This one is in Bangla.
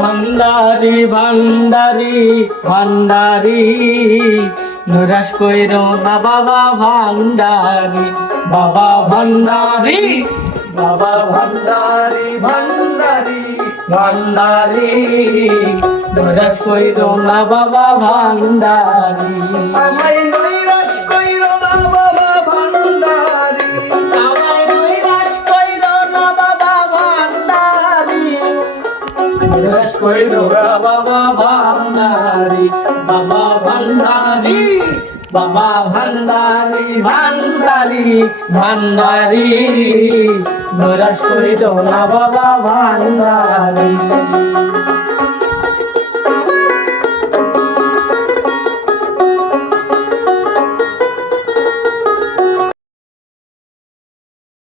ভান্ডারি ভান্ডারি ভান্ডারি নুরাস কইর না বাবা ভান্ডারি বাবা ভান্ডারি বাবা ভান্ডারি ভান্ডারি ভান্ডারি নুরাস কইর না বাবা ভান্ডারি আমায় নৈরাশ কইর না বাবা ভান্ডারি বাবা ভান্ডারি বাবা ভান্ডারি ভান্ডারি ভান্ডারি। নৈরাশ কইর না বাবা ভান্ডারি।